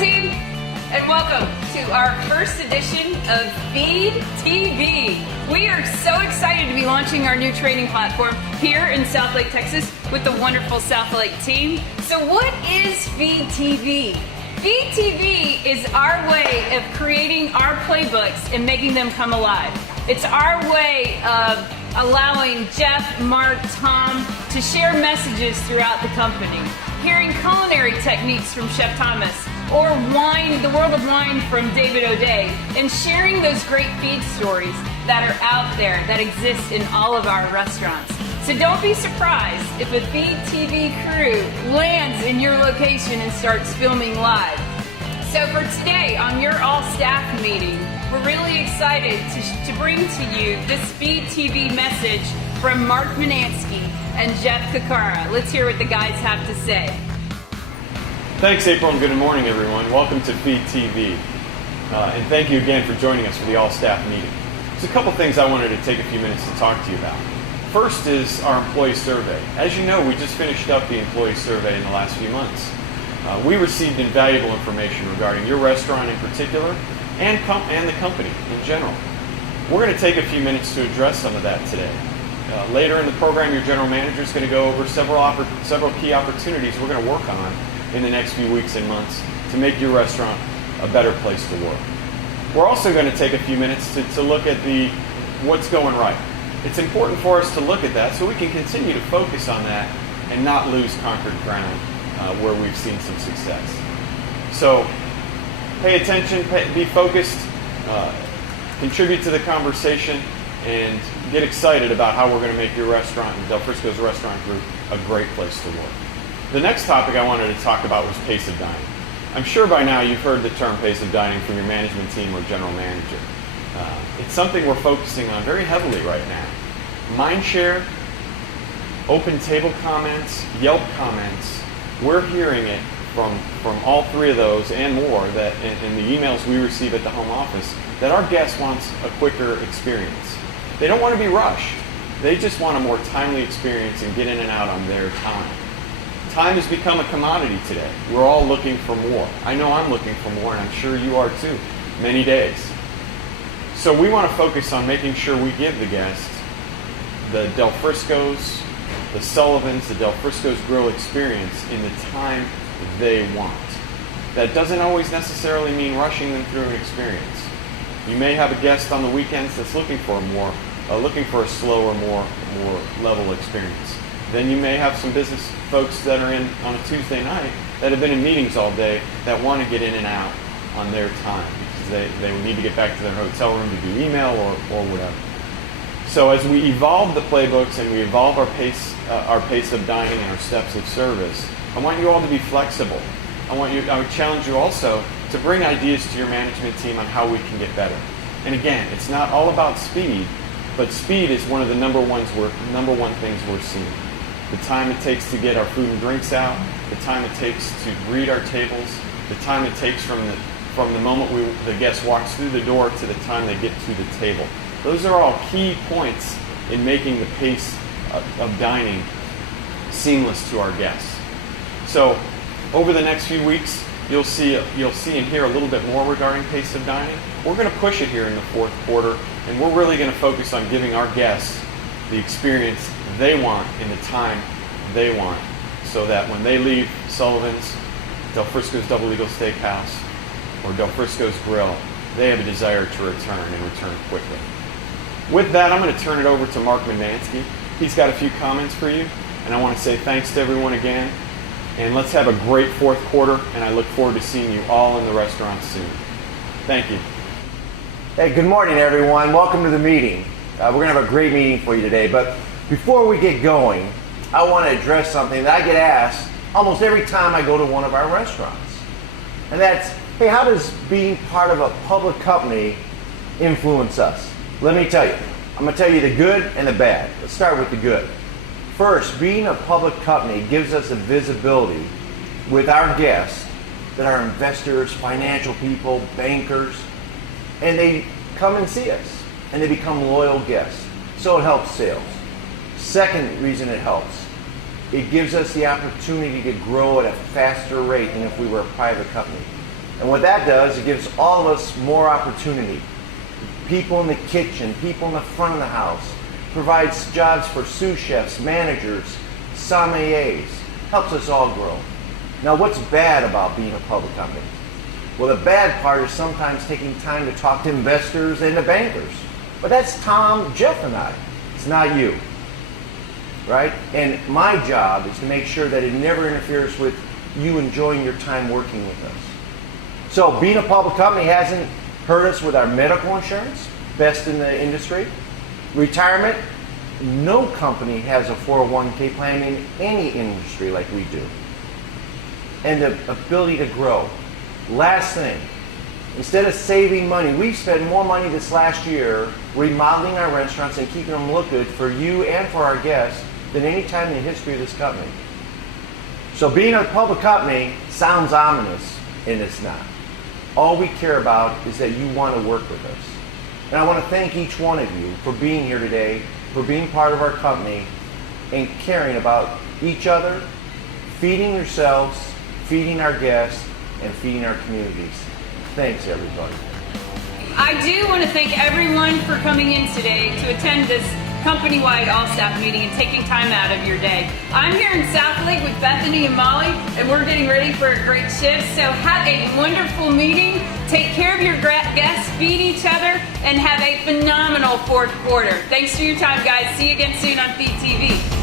team, and welcome to our first edition of FeedTV. We are so excited to be launching our new training platform here in Southlake, Texas with the wonderful Southlake team. So what is FeedTV? FeedTV is our way of creating our playbooks and making them come alive. It's our way of allowing Jeff, Mark, Tom to share messages throughout the company, hearing culinary techniques from Chef Thomas, or wine, the world of wine from David O'Day, and sharing those great feed stories that are out there that exist in all of our restaurants. So don't be surprised if a FeedTV crew lands in your location and starts filming live. So for today, on your all-staff meeting, we're really excited to bring to you this FeedTV message from Mark Manansky and Jeff Kakara. Let's hear what the guys have to say. Thanks, April, and good morning, everyone. Welcome to FeedTV. And thank you again for joining us for the all-staff meeting. There's a couple things I wanted to take a few minutes to talk to you about. First is our employee survey. As you know, we just finished up the employee survey in the last few months. We received invaluable information regarding your restaurant in particular and the company in general. We're going to take a few minutes to address some of that today. Later in the program, your general manager is going to go over several key opportunities we're going to work on in the next few weeks and months to make your restaurant a better place to work. We're also going to take a few minutes to look at what's going right. It's important for us to look at that so we can continue to focus on that and not lose conquered ground where we've seen some success. So pay attention, be focused, contribute to the conversation, and get excited about how we're going to make your restaurant and Del Frisco's Restaurant Group a great place to work. The next topic I wanted to talk about was pace of dining. I'm sure by now you've heard the term pace of dining from your management team or general manager. It's something we're focusing on very heavily right now. Mindshare, open table comments, Yelp comments, we're hearing it from all three of those and more that in the emails we receive at the home office that our guest wants a quicker experience. They don't want to be rushed. They just want a more timely experience and get in and out on their time. Time has become a commodity today. We're all looking for more. I know I'm looking for more, and I'm sure you are too, many days. So we want to focus on making sure we give the guests the Del Frisco's, the Sullivan's, the Del Frisco's Grill experience in the time they want. That doesn't always necessarily mean rushing them through an experience. You may have a guest on the weekends that's looking for a slower, more level experience. Then you may have some business folks that are in on a Tuesday night that have been in meetings all day that want to get in and out on their time because they need to get back to their hotel room to do email or whatever. So as we evolve the playbooks and we evolve our pace of dining and our steps of service, I want you all to be flexible. I would challenge you also to bring ideas to your management team on how we can get better. And again, it's not all about speed, but speed is one of the number one things we're seeing. The time it takes to get our food and drinks out, the time it takes to greet our tables, the time it takes from the moment the guest walks through the door to the time they get to the table. Those are all key points in making the pace of dining seamless to our guests. So over the next few weeks, you'll see and hear a little bit more regarding pace of dining. We're going to push it here in the fourth quarter, and we're really going to focus on giving our guests the experience they want in the time they want, so that when they leave Sullivan's, Del Frisco's Double Eagle Steakhouse, or Del Frisco's Grill, they have a desire to return and return quickly. With that, I'm going to turn it over to Mark Manansky. He's got a few comments for you, and I want to say thanks to everyone again, and let's have a great fourth quarter, and I look forward to seeing you all in the restaurant soon. Thank you. Hey, good morning, everyone. Welcome to the meeting. We're going to have a great meeting for you today, but before we get going, I want to address something that I get asked almost every time I go to one of our restaurants. And that's, hey, how does being part of a public company influence us? Let me tell you. I'm going to tell you the good and the bad. Let's start with the good. First, being a public company gives us a visibility with our guests that are investors, financial people, bankers, and they come and see us. And they become loyal guests. So it helps sales. Second reason it helps, it gives us the opportunity to grow at a faster rate than if we were a private company. And what that does, it gives all of us more opportunity. People in the kitchen, people in the front of the house, provides jobs for sous chefs, managers, sommeliers, helps us all grow. Now, what's bad about being a public company? Well, the bad part is sometimes taking time to talk to investors and to bankers. But that's Tom, Jeff, and I. It's not you, right? And my job is to make sure that it never interferes with you enjoying your time working with us. So being a public company hasn't hurt us with our medical insurance, best in the industry. Retirement, no company has a 401k plan in any industry like we do. And the ability to grow. Last thing, instead of saving money, we've spent more money this last year remodeling our restaurants and keeping them look good for you and for our guests than any time in the history of this company. So being a public company sounds ominous, and it's not. All we care about is that you want to work with us. And I want to thank each one of you for being here today, for being part of our company, and caring about each other, feeding yourselves, feeding our guests, and feeding our communities. Thanks, everybody. I do want to thank everyone for coming in today to attend this company-wide all-staff meeting and taking time out of your day. I'm here in South Lake with Bethany and Molly, and we're getting ready for a great shift. So have a wonderful meeting, take care of your guests, feed each other, and have a phenomenal fourth quarter. Thanks for your time, guys. See you again soon on FeedTV.